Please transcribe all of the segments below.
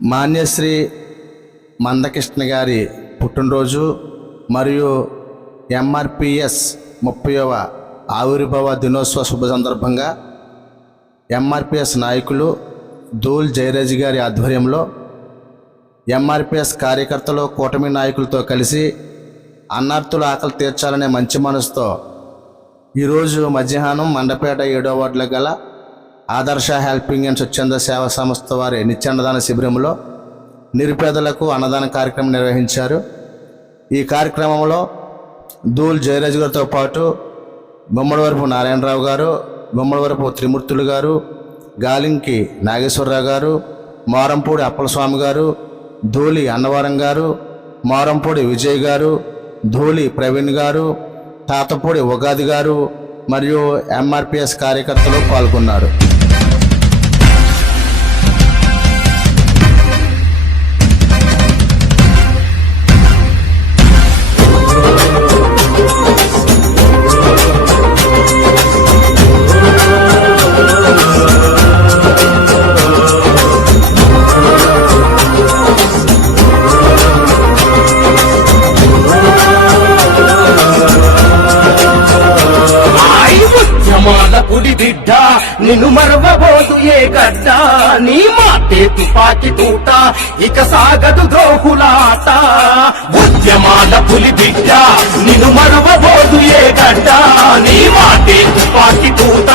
మాన్యశ్రీ మందకృష్ణ గారి పుట్టినరోజు మరియు ఎంఆర్పిఎస్ 30వ ఆవిర్భావ దినోత్సవ శుభ సందర్భంగా ఎంఆర్పిఎస్ నాయకులు ధూల్ జయరాజ్ గారి ఆధ్వర్యంలో ఎంఆర్పిఎస్ కార్యకర్తలు కూటమి నాయకులతో కలిసి అన్నార్తుల ఆకలి తీర్చాలనే మంచి మనసుతో ఈరోజు మధ్యాహ్నం మండపేట 7వ వార్డులో గల ఆదర్శ హెల్పింగ్ అండ్ స్వచ్ఛంద సేవా సంస్థ వారి నిత్యాన్నదాన శిబిరంలో నిరుపేదలకు అన్నదాన కార్యక్రమం నిర్వహించారు. ఈ కార్యక్రమంలో ధూల్ జయరాజ్ గారితో పాటు బొమ్మడవరపు నారాయణరావు గారు, బొమ్మడవరపు త్రిమూర్తులు గారు, గాలింకి నాగేశ్వరరావు గారు, మారంపూడి అప్పలస్వామి గారు, ధూళి అన్నవరం గారు, మారంపూడి విజయ్ గారు, ధూళి ప్రవీణ్ గారు, తాతపూడి ఉగాది గారు మరియు ఎంఆర్పిఎస్ కార్యకర్తలు పాల్గొన్నారు. పుడి బిడ్డ నిన్ను మరవబోదు ఏ గడ్డ, నీ మాటే తుపాకి తూట ఇక సాగదు ద్రోహులాట. ఉద్యమాల పులి బిడ్డ నిన్ను మరవబోదు ఏ గడ్డ, నీ మాటే తుపాకి తూట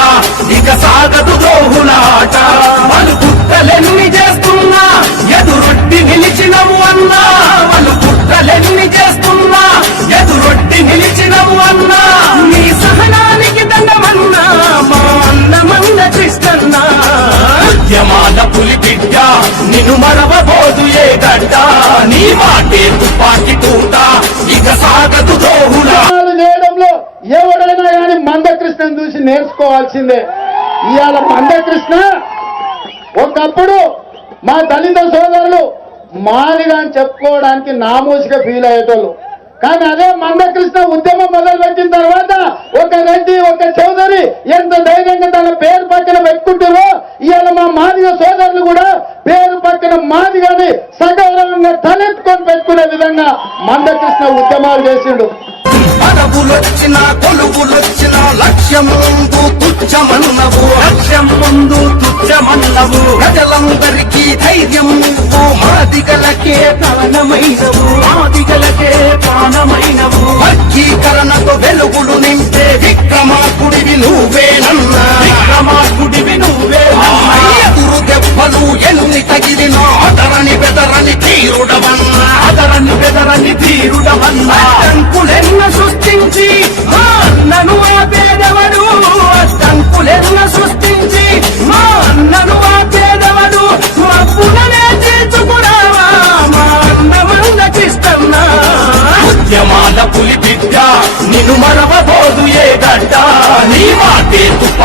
ఇక సాగదు ద్రోహులాట. వాళ్ళు కుట్రలెన్ని చేస్తున్నా ఎదురొడ్డి నిలిచినవు అన్నా, వాళ్ళు కుట్రలెన్ని చేస్తున్నా ఎదురొడ్డి నిలిచినవు అన్నా, నీ సహనానికి దండమన్నా మా అన్నమన్న కృష్ణన్న. ఉద్యమాల పులి బిడ్డ నిన్ను మరవబోదు ఏ గడ్డ, నీ మాటే తుపాకి తూట ఇక సాగదు ద్రోహులా. చేయడంలో ఎవడైనా కానీ మందకృష్ణను చూసి నేర్చుకోవాల్సిందే. ఇవాళ మందకృష్ణ ఒకప్పుడు మా దళిత సోదరులు మాదిగా అని చెప్పుకోవడానికి నామోసిగా ఫీల్ అయ్యేటోళ్ళు. కానీ అదే మందకృష్ణ ఉద్యమం మొదలుపెట్టిన తర్వాత ఒక రెడ్డి, ఒక చౌదరి ఎంత ధైర్యంగా తన పేరు పక్కన పెట్టుకుంటారో, ఇవాళ మా మాదిగ సోదరులు కూడా పేరు పక్కన మాదిగాని సగౌరవంగా తలెత్తుకొని పెట్టుకునే విధంగా మందకృష్ణ ఉద్యమాలు చేసిండు. పదవులొచ్చిన కొలువులొచ్చిన లక్ష్యం ముందు తుచ్చమన్నవు, లక్ష్యం ముందు తుచ్చమన్నవు. ప్రజలందరికీ ధైర్యం నువ్వు, మాదిగలకే ప్రాణమైనవు, మాదిగలకే ప్రాణమైనవు. వర్గీకరణతో వెలుగులు నింపే విక్రమార్కుడివి నువ్వేనన్నా, విక్రమార్కుడివి నువ్వేనన్నా. ఎదురు దెబ్బలు ఎన్ని తగిలినా అదరని బెదరని తీరుడవన్నా, అదరని బెదరని తీరుడవన్నా. అడ్డంకులెన్న సృష్టించి మా అన్నను ఆపేదవడు, అడ్డంకులెన్న సృష్టించి మా అన్నను ఆపేదవడు. మబ్బులనే తీర్చుకురావా మా అన్నమన్న కృష్ణన్న. ఉద్యమాల పులి బిడ్డ నిన్ను మరవబోదు ఏ గడ్డ, నీ మాటే తుప